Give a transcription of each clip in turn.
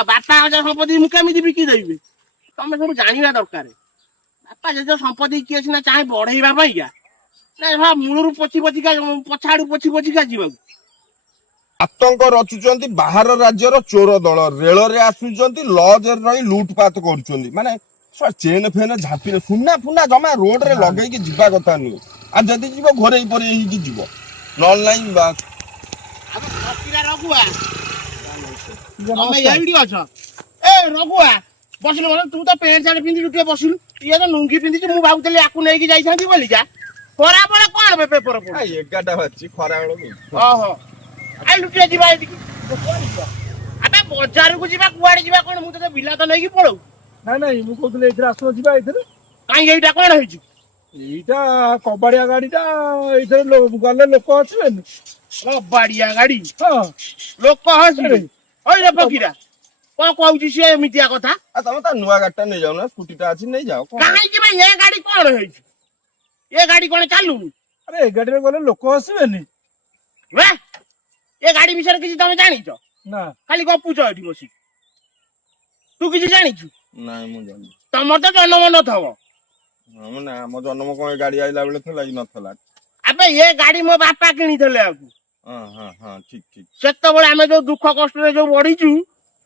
ଆଉ ବାପା ଅଜା ସମ୍ପତ୍ତି ମୁଁ କେମିତି ବିକି ଦେବି? ତମେ ସବୁ ଜାଣିବା ଦରକାର। ବାପା ଜେଜେ ସମ୍ପତ୍ତି କିଏ ସିନା ଚାହେଁ ବଢେଇବା ପାଇଁକା, ନା ମୂଳରୁ ପୋଛି ପଛଆଡୁ ପୋଛିକା ଯିବାକୁ। ଆତଙ୍କ ରଚୁଛନ୍ତି ବାହାର ରାଜ୍ୟର ଚୋର ଦଳ, ରେଳରେ ଆସୁଛନ୍ତି, ଲଜରେ ରହି ଲୁଟପାଟ କରୁଛନ୍ତି। ମାନେ ଚେନ ଫେନ ଝାମ୍ପିରେ ସୁନା ଫୁନା ଜମା ରୋଡରେ ଲଗେଇକି ଯିବା କଥା ନୁହେଁ। ଆଉ ଯଦି ଯିବ ଘୋରେଇ ପରେଇ ହେଇକି ଯିବ, ନହେଲେ ନାହିଁ ବାସ। ରଘୁଆ ତମେ ଏଇଠି ଅଛ? ଏ ରଘୁଆ ବସିଲୁ, ତୁ ତ ପ୍ୟାଣ୍ଟ ସାର୍ଟ ପିନ୍ଧିଛୁ, ଟିକେ ବସିଲୁ। ଇଏ ତ ଲୁଙ୍ଗି ପିନ୍ଧିଛୁ, ମୁଁ ଭାବୁଥିଲି ଆକୁ ନେଇକି ଯାଇଥାନ୍ତି ବୋଲିକା। ଖରାବେଳେ କଣ ପେପର ପଡୁଛି? 11ଟା ବାଜିଛି ଖରାବେଳକୁ। ଓହୋ, ଆଇଲୁ ଟିକେ ଯିବା ଏଠିକି। ଆବେ ବଜାରକୁ ଯିବା, କୁଆଡେ ଯିବା କଣ? ମୁଁ ତତେ ବିଲା ତ ନେଇକି ପଳଉ। ନାଇଁ ମୁଁ କହୁଥିଲି ଏଇଥିରେ ଆସୁନ, ଯିବା ଏଇଥିରେ। କାହିଁକି ଏଇଟା କଣ ହେଇଛି? ଏଇଟା କବାଡିଆ ଗାଡିଟା, ଏଇଥିରେ ଗଲେ ଲୋକ ଆସିବେନି। କବାଡିଆ ଗାଡି? ହଁ, ଲୋକ ହସିବେ। ହଇରେ ଫକୀରା, କଣ କହୁଛି ସିଏ ଏମିତିଆ କଥା? ତମେ ତା ନୂଆ ଗାଡିଟା ନେଇଯାଉନା, ସ୍କୁଟିଟା ଅଛି ନେଇଯାଅ। କାହିଁକି ଭାଇ ଏ ଗାଡି କଣ ହେଇଛି? ଏ ଗାଡି କଣ ଚାଲୁନି? ଆରେ ଏ ଗାଡିରେ ଗଲେ ଲୋକ ଆସିବେନି। ଏ ଗାଡି ବିଷୟରେ କିଛି ତମେ ଜାଣିଛ? ନା, ଖାଲି ଗପୁଛ ଏଠି ବସି। ତୁ କିଛି ଜାଣିଛୁ? ନାଇଁ ମୁଁ ଜାଣିନି। ତମର ତ ଜନ୍ମ ନଥବ। ନା ଆମ ଜନ୍ମ କଣ ଏ ଗାଡି ଆଇଲା ବେଳେ ଥିଲା କି ନଥିଲା? ଆବେ ଏ ଗାଡି ମୋ ବାପା କିଣିଥିଲେ ଆକୁ। ହଁ ଠିକ। ସେତେବେଳେ ଆମେ ଯୋଉ ଦୁଃଖ କଷ୍ଟରେ ଯୋଉ ବଢିଛୁ,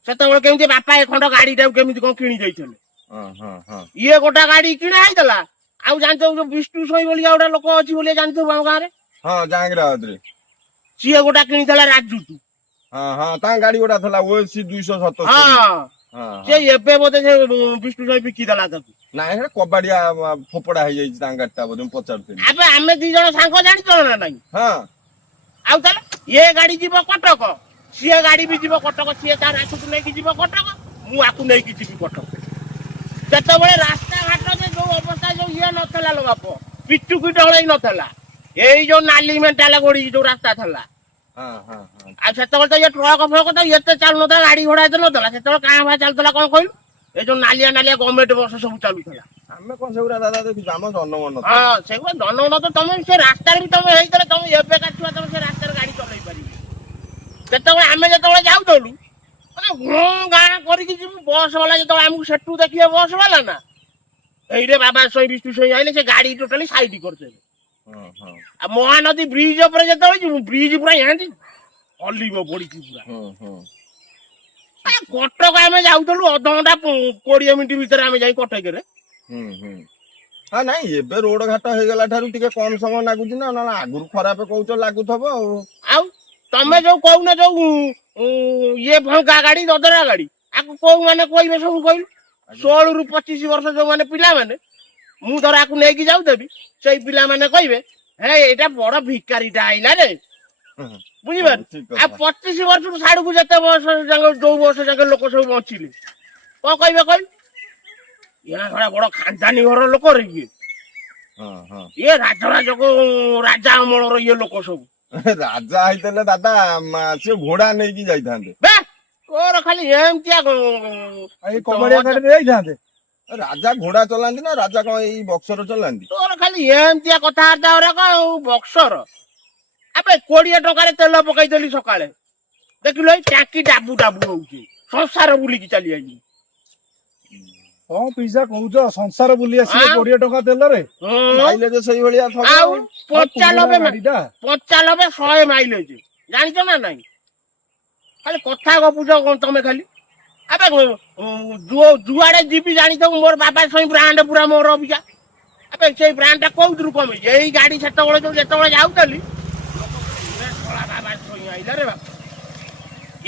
ସେତେବେଳେ କେମିତି ବାପା ଏ ଖଣ୍ଡ ଗାଡିଟାକୁ କେମିତି କଣ କିଣି ଦେଇଥିଲେ। ଇଏ ଗୋଟା ଗାଡି କିଣା ହେଇଥିଲା। ଆଉ ଜାଣିଥିବୁ ଯୋଉ ବିଷ୍ଣୁ ସ୍ୱାଇଁ ଭଳିଆ ଗୋଟେ ଲୋକ ଅଛି ବୋଲି ଜାଣିଥିବୁ ଆମ ଗାଁରେ? ହଁ, ଜାହାଙ୍ଗୀରାବାଦରେ। ସିଏ ଗୋଟା କିଣିଥିଲା ରାଜୁତୁ। ହଁ ତାଙ୍କ ଗାଡି ଗୋଟା ଥିଲା OSC 277। ସେ ଏବେ ବୋଧେ ସେ ବିଷ୍ଣୁ ସ୍ୱାଇଁ ବିକିଦେଲା ତାକୁ। ନାଇଁ ସେଟା କବାଡିଆ ଫୋପଡା ହେଇଯାଇଛି ତାଙ୍କ ଗାଡିଟା ବୋଧେ, ମୁଁ ପଚାରୁଥିଲି। ଆବେ ଆମେ ଦି ଜଣ ସାଙ୍ଗ, ଜାଣିଛ ନା ନାଇଁ? ହଁ। ଆଉ ତାହେଲେ ଏ ଗାଡି ଯିବ କଟକ, ସିଏ ଗାଡି ବି ଯିବ କଟକ। ସିଏ ତାର ଆସୁକୁ ନେଇକି ଯିବ କଟକ, ମୁଁ ଆକୁ ନେଇକି ଯିବି କଟକ। ସେତେବେଳେ ରାସ୍ତାଘାଟ ଯୋଉ ଅବସ୍ଥା, ଯୋଉ ଇଏ ନଥିଲା ଲୋ ବାପ, ପିଚୁକି ଢଳେଇ ନଥିଲା। ଏଇ ଯୋଉ ନାଲି ମେଣ୍ଟାଲ ଗୋଡିକି ଯୋଉ ରାସ୍ତା ଥିଲା। ଆଉ ସେତେବେଳେ ତ ଇଏ ଟ୍ରକ ଫ୍ରକ ତ ଏତେ ଚାଲୁନଥିଲା, ଗାଡି ଘୋଡା ଏତେ ନଥିଲା। ସେତେବେଳେ କାଁ ଭାଁ ଚାଲୁଥିଲା କଣ କହିଲୁ? ଏଇ ଯୋଉ ନାଲିଆ ଗଭର୍ଣ୍ଣମେଣ୍ଟ ବସ ସବୁ ଚାଲୁଥିଲା। ଆମେ କଣ ସେଗୁରା ଦାଦା ଦେଖିଛୁ? ଆମ ଜନ୍ମ ନଥିଲା। ହଁ, ସେଗୁରା ଜନ୍ମ ନଥିଲା। ତମେ ସେ ରାସ୍ତାରେ ବି ତମେ ହେଇଥିଲେ, ତମେ ଏବେକା ଛୁଆ ତମେ ସେ ରାସ୍ତାରେ ଗାଡି ଚଲେଇ ପାରିବ। ସେତେବେଳେ ଆମେ ଯେତେବେଳେ ଯାଉଥିଲୁ, ମାନେ ଗାଁ କରିକି ଯିବୁ, ବସ୍ ବାଲା ଯେତେବେଳେ ଆମକୁ ସେଠୁ ଦେଖିବେ, ବସ୍ ବାଲା ନା ଏଇରେ ବାବା ବିଷ୍ଣୁ ସ୍ୱାଇଁ ଆଇଲେ, ସେ ଗାଡି ଟୋଟାଲି ସାଇଡ କରିଦେବେ। ଆଉ ମହାନଦୀ ବ୍ରିଜ ଉପରେ ଯେତେବେଳେ ଯିବୁ, ବ୍ରିଜ ପୁରା ଏମିତି ହଲିବ ପଡିଛି ପୁରା। କଟକ ଆମେ ଯାଉଥିଲୁ ଅଧଘଣ୍ଟା 20 ମିନିଟ୍ ଭିତରେ ଆମେ ଯାଇ କଟକରେ। ନାଇଁ ଏବେ ରୋଡ ଘାଟ ହେଇଗଲା ଠାରୁ ଟିକେ କମ ସମୟ ଲାଗୁଛି ନା, ନହେଲେ ଆଗରୁ ଖରାପ କହୁଛ ଲାଗୁଥିବ। ଆଉ ତମେ ଯୋଉ କହୁନ ଯୋଉ ଇଏ ଭଙ୍ଗା ଗାଡି, ଦଦରା ଗାଡି, ଆକୁ କୋଉ ମାନେ କହିବେ ସବୁ କହିଲୁ? 16 ରୁ 25 ବର୍ଷ ଯୋଉମାନେ ପିଲାମାନେ, ମୁଁ ଧର ଆକୁ ନେଇକି ଯାଉଥିବି, ସେଇ ପିଲାମାନେ କହିବେ, ହେ ଏଇଟା ବଡ ଭିକାରୀଟା ଆଇଲା ରେ। ବୁଝିପାରୁ? ଆଉ 25 ବର୍ଷରୁ ସାଡକୁ ଯେତେ ବର୍ଷ ଯାକ, ଯୋଉ ବର୍ଷ ଯାକ ଲୋକ ସବୁ ବଞ୍ଚିଲେ, କଣ କହିବେ କହିଲୁ? ଇଏ ନା ବଡ ଖାନଦାନୀ ଘର ଲୋକ ରେ ଇଏ। ଇଏ ରାଜା ଅମଳର ଇଏ ଲୋକ ସବୁ। ରାଜା ହେଇଥିଲେ ଦାଦା ସିଏ ଘୋଡା ନେଇକି ଯାଇଥାନ୍ତେ। ତୋର ଖାଲି ଏମିତିଆ କବାଡିଆ ଗାଡିରେ ଯାଇଥାନ୍ତେ। ରାଜା ଘୋଡା ଚଲାନ୍ତି ନା, ରାଜା କଣ ଏଇ ବକ୍ସର ଚଲାନ୍ତି? ତୋର ଖାଲି ଏମିତିଆ କଥାବାର୍ତ୍ତା ଗୁରାକ। ଆଉ ବକ୍ସର, ଆବେ 20 ଟଙ୍କାରେ ତେଲ ପକେଇଦେଲି ସକାଳେ, ଦେଖିଲୁ ଏଇ ଟାଙ୍କି ଡାବୁ ହଉଛି। ସଂସାର ବୁଲିକି ଚାଲି ଆଇଲି। କଣ ପିସା କହୁଛ? ସଂସାର ବୁଲି ଆସିବ 20 ଟଙ୍କା ତେଲରେ? ମାଇଲେଜ ସେଇଭଳିଆ ଥବ। ଆଉ 95 100 ମାଇଲେଜ, ଜାଣିଛ ନା ନାଇଁ? ଖାଲି କଥା ଗପୁଛ ତମେ ଖାଲି। ଆବେ ଯୁଆଡେ ଯିବି ଜାଣିଥିବୁ, ମୋର ବାବା ସ୍ୱାଇଁ ବ୍ରାଣ୍ଡ ପୁରା ମୋର ଅବିକା। ଆବେ ସେଇ ବ୍ରାଣ୍ଡ ଟା କୋଉଥିରୁ କମେଇଛି? ଏଇ ଗାଡି ସେତେବେଳେ ଯେତେବେଳେ ଯାଉଥିଲି, ବାବା ସ୍ୱାଇଁ ଆଇଲା ରେ ବାପା।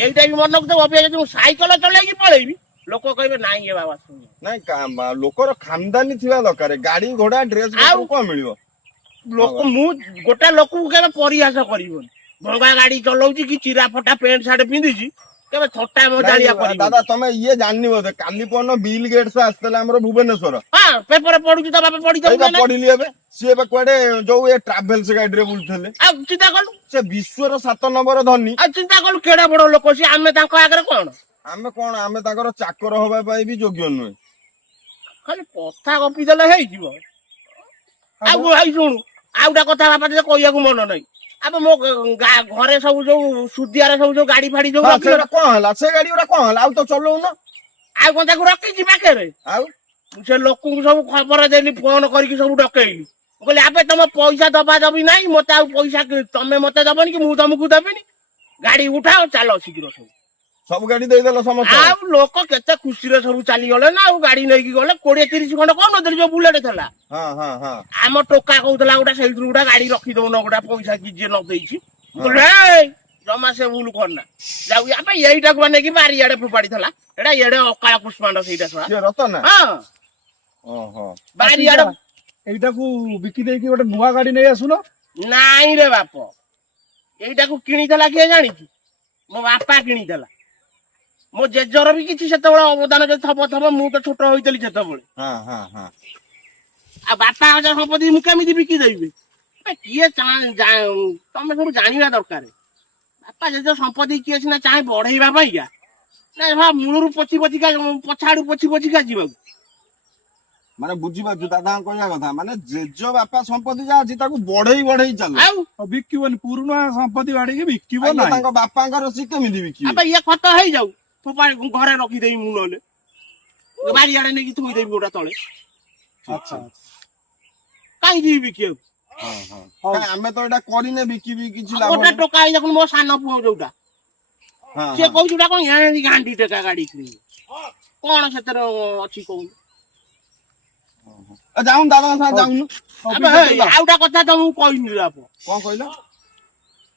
ଏଇଟା ବି ମନକୁ ତ ଅବିକା ଯଦି ମୁଁ ସାଇକେଲ ଚଲେଇକି ପଳେଇବି, ଲୋକ କହିବେ ନାଇଁ ଏ ବାବା ସ୍ୱାଇଁ। ନାଇଁ ଲୋକର ଖାନଦାନୀ ଥିବା ଦରକାର। ଗାଡି ଘୋଡା ଡ୍ରେସ ଆଉ କଣ ମିଳିବ? ମୁଁ ଗୋଟେ ଲୋକକୁ କେବେ ପରିହାସ କରିବନି। ଭଙ୍ଗା ଗାଡି ଚଲଉଛି କି ଚିରା ଫଟା ପ୍ୟାଣ୍ଟ ସାର୍ଟ ପିନ୍ଧିଛି, କେବେ ଥଟ୍ଟା ମଜାଳିଆ କରିବନି। ଦାଦା ତମେ ଇଏ ଜାଣିନି ବୋଧେ, କାଲି ପରଦିନ ବିଲ୍ ଗେଟ୍ସ ଆସିଥିଲେ ଆମର ଭୁବନେଶ୍ୱର। ହଁ, ପେପର ପଢୁଛି ତ ବାପା, ପଢିଲି ଏବେ। ସିଏ ଏବେ କୁଆଡେ ଯୋଉ ଏ ଟ୍ରାଭେଲ୍ସ ଗାଡିରେ ବୁଲୁଥିଲେ। ଆଉ ଚିନ୍ତା କଲୁ, ସେ ବିଶ୍ୱର 7 ନମ୍ବର ଧନୀ। ଆଉ ଚିନ୍ତା କଲୁ କେଡେ ବଡ ଲୋକ ସିଏ। ଆମେ ତାଙ୍କ ଆଗରେ କଣ? ଆମେ ତାଙ୍କର ଚାକର ହବା ପାଇଁ ବି ଯୋଗ୍ୟ ନୁହେଁ। ଖାଲି କଥା ଗପି ଦେଲେ ହେଇଯିବ। ଆଉ ଭାଇ ଶୁଣୁ, ଆଉ ଗୋଟେ କଥା ବାପା କହିବାକୁ ମନ ନାହିଁ। ଆବେ ମୋ ଘରେ ସବୁ ଯୋଉ ସୁଦିଆରେ ସବୁ ଯୋଉ ଗାଡି ଫାଡି ଯୋଉ ହଁ, ରଖିଲ, ସେଇଟା କଣ ହେଲା ସେ ଗାଡି ଗୁଡା କଣ ହେଲା ଆଉ ତ ଚଲଉନ ଆଉ କଣ ତାକୁ ରଖିଛି ପାଖରେ? ଆଉ ସେ ଲୋକଙ୍କୁ ସବୁ ଖବର ଦେଲି, ଫୋନ କରିକି ସବୁ ଡକେଇଲି। ମୁଁ କହିଲି ଆବେ ତମ ପଇସା ଦବା ଦବି ନାହିଁ, ମତେ ଆଉ ପଇସା ତମେ ମତେ ଦବନି କି ମୁଁ ତମକୁ ଦେବିନି। ଗାଡି ଉଠାଅ ଚାଲ ଶୀଘ୍ର ସବୁ। ସବୁ ଗାଡି ଦେଇଦେଲ ସମସ୍ତେ ଆଉ ଲୋକ କେତେ ଖୁସିରେ ସବୁ ଚାଲିଗଲେ ନା, ଆଉ ଗାଡି ନେଇକି ଗଲେ 20-30 ଖଣ୍ଡ କହୁନଥିଲି ଯୋଉ ବୁଲେଟ ଥିଲା। ହଁ ହଁ ହଁ ଆମ ଟୋକା କହୁଥିଲା ଗୋଟେ ସେଇଥିରୁ ଗୋଟେ ଗାଡି ରଖିଦଉନ ଗୋଟେ ପଇସା କି ଯିଏ ନ ଦେଇଛି। ମୁଁ କହିଲି ଏଇ ଜମା ସେ ଭୁଲ କରନା। ଯାଉ ଆମେ ଏଇଟାକୁ ନେଇକି ବାରିଆଡେ ଫୋପାଡିଥିଲା। ଏଟା ଏଡେ ଅକାଳ ପୁଷ୍ପାଣ୍ଡ ସେଇଟା ଶଳା। କିଏ ରତନା? ହଁ ଓହୋ ବାରିଆଡେ। ଏଇଟାକୁ ବିକି ଦେଇକି ଗୋଟେ ନୂଆ ଗାଡି ନେଇ ଆସୁନ। ନାଇଁ ରେ ବାପ, ଏଇଟାକୁ କିଣିଥିଲା କିଏ ଜାଣିଛୁ? ମୋ ବାପା କିଣିଥିଲା। ମୋ ଜେଜର ବି କିଛି ସେତେବେଳେ ଅବଦାନ ଯଦି ଥବ, ମୁଁ ତ ଛୋଟ ହୋଇଥିଲି ସେତେବେଳେ। ହଁ ହଁ ହଁ ଆଉ ବାପା ହଜାର ସମ୍ପତ୍ତି ମୁଁ କେମିତି ବିକି ଦେବି? କିଏ ତମେ ସବୁ ଜାଣିବା ଦରକାର। ବାପା ଜେଜେ ସମ୍ପତ୍ତି କିଏ ସିନା ଚାହେଁ ବଢେଇବା ପାଇଁକା, ନା ମୂଳରୁ ପୋଛି ପୋଛିକା ପଛଆଡୁ ପୋଛି ପୋଛିକା ଯିବାକୁ। ମାନେ ବୁଝିପାରୁଛୁ ଦାଦାଙ୍କ କହିବା କଥା, ମାନେ ଜେଜ ବାପା ସମ୍ପତ୍ତି ଯାହା ଅଛି ତାକୁ ବଢେଇ ବଢେଇ ଚାଲ। ଆଉ ବିକିବନି, ପୁରୁଣା ସମ୍ପତ୍ତି ବାଡିକି ବିକିବ ଆଜ୍ଞା, ନାହିଁ। ତାଙ୍କ ବାପାଙ୍କର ସେ କେମିତି ବିକିବେ? ଆବେ ଇଏ ଖତ ହେଇଯାଉ, ଘରେ ରଖିଦେବି ମୁଁ, ନହେଲେ ବାରିଆଡେ ନେଇକି ଥୋଇଦେବି ଗୋଟା ତଳେ। ଆଚ୍ଛା କାହିଁ ଯିବି ବିକିବାକୁ? କାଇଁ ଆମେ ତ ଏଇଟା କରିନେ ବିକିବି କିଛି ଲାଭ ଗୋଟେ ନାହିଁ। ଟୋକା ହେଇ ଦେଖୁନ ମୋ ସାନ ପୁଅ ଯୋଉଟା, ହଁ, ସିଏ ହଁ। କହୁଛି କଣ ଏମିତି ଗାଣ୍ଡି ଟେକା ଗାଡି କିଣିବ। କଣ ସେଥିରେ ଅଛି କହୁନୁ? ଯାଉନୁ ଦାଦାଙ୍କ ସାଙ୍ଗେ ଯାଉନୁ। ଆବେ ହେଇ ଆଉ ଗୋଟେ କଥା ତମକୁ କହିନି ରେ ବାପ। କଣ କହିଲ?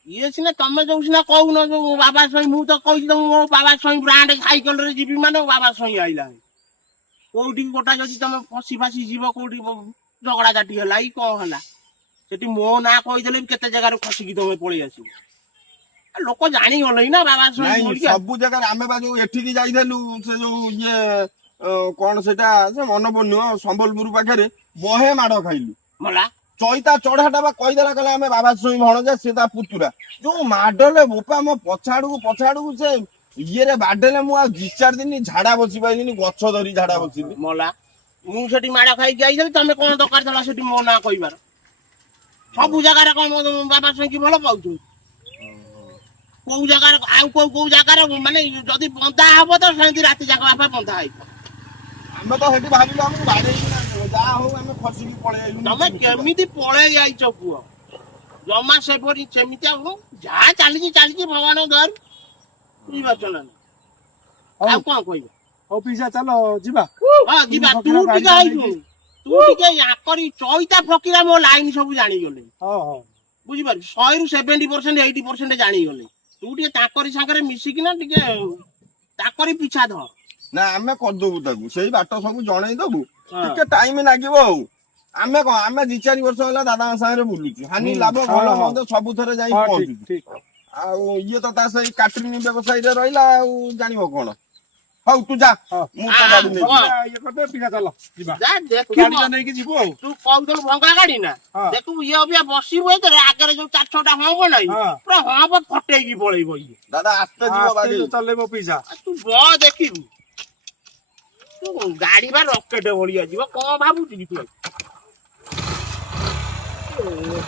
ଇଏ ସିନା ତମେ ଯୋଉ ସିନା କହୁନ ଯୋଉ ବାବା ସ୍ୱାଇଁ, ମୁଁ ତ କହିଛି ତମକୁ ମୋ ବାବା ସ୍ୱାଇଁ ବ୍ରାଣ୍ଡ ସାଇକେଲରେ ଯିବି ମାନେ ବାବା ସ୍ୱାଇଁ ଆଇଲା। କୋଉଠିକି ଗୋଟା ଯଦି ତମେ ଫସି ଫାସି ଯିବ, କୋଉଠି ଝଗଡା ଝାଟି ହେଲା କି କଣ ହେଲା, ସେଠି ମୋ ନାଁ କହିଦେଲେ ବି କେତେ ଜାଗାରୁ ଖସିକି ତମେ ପଳେଇ ଆସିବ। ଲୋକ ଜାଣିଗଲେଣି ନା ବାବା ସ୍ୱାଇଁ ନାଇଁ ବୋଲିକା। ସବୁ ଜାଗାରେ ଆମେ ବା ଯୋଉ ଏଠିକି ଯାଇଥିଲୁ, ସେ ଯୋଉ ଇଏ କଣ ସେଟା ସେ ମନେ ପଡୁନି, ସମ୍ବଲପୁର ପାଖରେ ବହେ ମାଡ ଖାଇଲୁ। ମଲା ଚଇତା ଚଢାଟା ବା କହିଦେଲା, କହିଲା ଆମେ ବାବା ସ୍ୱାଇଁ ଭଣଜା, ସେ ତା ପୁତୁରା। ଯୋଉ ମାଡଲେ ବୋପା ମୋ ପଛାଡକୁ ସେ ଇଏରେ ବାଡେଲେ, ମୁଁ ଆଉ 2-4 ଦିନ ଝାଡା ବସି ପାଇଲିନି, ଗଛ ଧରି ଝାଡା ବସିଲି। ମଲା ମୁଁ ସେଠି ମାଡ ଖାଇକି ଆଇଥିଲି, ତମେ କଣ ଦରକାର ଥିଲା ସେଠି ମୋ ନାଁ କହିବାର? ସବୁ ଜାଗାରେ କଣ ବାବା ସ୍ୱାଇଁ ଭଲ ପାଉଛୁ? କୋଉ ଜାଗାରେ ଆଉ କୋଉ ଜାଗାରେ ମାନେ ଯଦି ବନ୍ଧା ହବ ତ ସେମିତି ରାତି ଯାକ ବାପା ବନ୍ଧା ହେଇବ। ଆମେ ତ ସେଠି ଭାବିଲୁ ଆମକୁ ବାଡେଇକି ନା ଯାହା ହଉ ଆମେ ଖସିକି ପଳେଇ ଆଇଲୁ। ତମେ କେମିତି ପଳେଇ ଯାଇଛ କୁହ? ଜମା ସେମିତି ଆଉ ଯାହା ଚାଲିଛି ଭଗବାନ ଦୟାରୁ। ବୁଝିପାରୁଛ ନା? ଆଉ କଣ କହିବ? ହଉ ପିସା ଚାଲ ଯିବା। ହଁ ଯିବା। ତୁ ଟିକେ ହେଇଛୁ, ତୁ ଟିକେ ୟାକରି ଚଇତା ଫକୀରା ମୋ ଲାଇନ ସବୁ ଜାଣିଗଲେ। ବୁଝିପାରୁଛୁ? 100ରୁ 70%, 80% ଜାଣିଗଲେ। ତୁ ଟିକେ ତାଙ୍କରି ସାଙ୍ଗରେ ମିଶିକିନା ଟିକେ ତାଙ୍କରି ପିଛା ଧର। ନା ଆମେ କରିଦବୁ ତାକୁ, ସେଇ ବାଟ ସବୁ ଜଣେଇ ଦବୁ, ହଁ। ଟିକେ ଟାଇମ ଲାଗିବ ଆଉ। ଆମେ କଣ, ଆମେ 2-4 ବର୍ଷ ହେଲା ଦାଦାଙ୍କ ସାଙ୍ଗରେ ବୁଲୁଛୁ, ହାନି ଲାଭ ଭଲ ମନ୍ଦ ସବୁଥରେ ଯାଇ ପହଞ୍ଚୁଛୁ। ଆଉ ଇଏ ତ ତା ସେଇ କାଟରିଂ ବ୍ୟବସାୟୀରେ ରହିଲା, ଆଉ ଜାଣିବ କଣ। ହଉ ତୁ ଯା, ମୁଁ ତ ଗାଡି ନେବି। ଇଏ କରିଦେ ପିସା ଚାଲ ଯିବା। ଯା ଗାଡି ଦେଖିବୁ, ନେଇକି ଯିବୁ ଆଉ। ତୁ କହୁଥିଲୁ ଭଙ୍ଗା ଗାଡି ନା, ଦେଖିବୁ ଇଏ ଅବିକା ବସିବୁ ଏଥିରେ, ଆଗରେ ଯୋଉ 4-6ଟା ହବ ନାହିଁ, ପୁରା ହବ ଫଟେଇକି ପଳେଇବ ଇଏ। ଦାଦା ଆସ୍ତେ ଯିବ ଗାଡି। ଚଲେଇବ ପିସା। ତୁ ଦେଖିବୁ, ତୁ ଗାଡି ବା ରକେଟ ଭଳିଆ ଯିବ, କଣ ଭାବୁଛୁ କି ତୁ?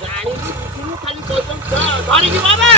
ଜାଣିବୁ ଖାଲି ଧରିକି ବାବା